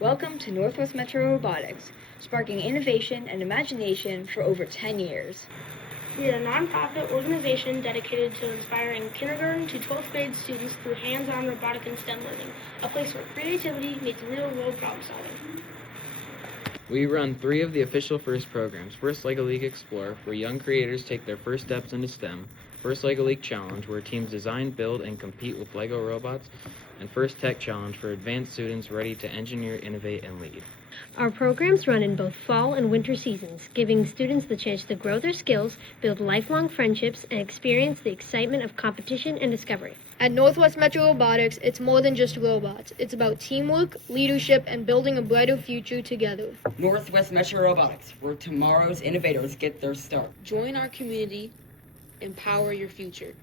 Welcome to Northwest Metro Robotics, sparking innovation and imagination for over 10 years. We are a nonprofit organization dedicated to inspiring kindergarten to 12th grade students through hands-on robotic and STEM learning, a place where creativity meets real-world problem solving. We run 3 of the official FIRST programs. First LEGO League Explore, where young creators take their first steps into STEM. First LEGO League Challenge, where teams design, build, and compete with LEGO robots. And First Tech Challenge for advanced students ready to engineer, innovate, and lead. Our programs run in both fall and winter seasons, giving students the chance to grow their skills, build lifelong friendships, and experience the excitement of competition and discovery. At Northwest Metro Robotics, it's more than just robots. It's about teamwork, leadership, and building a brighter future together. Northwest Metro Robotics, where tomorrow's innovators get their start. Join our community, empower your future.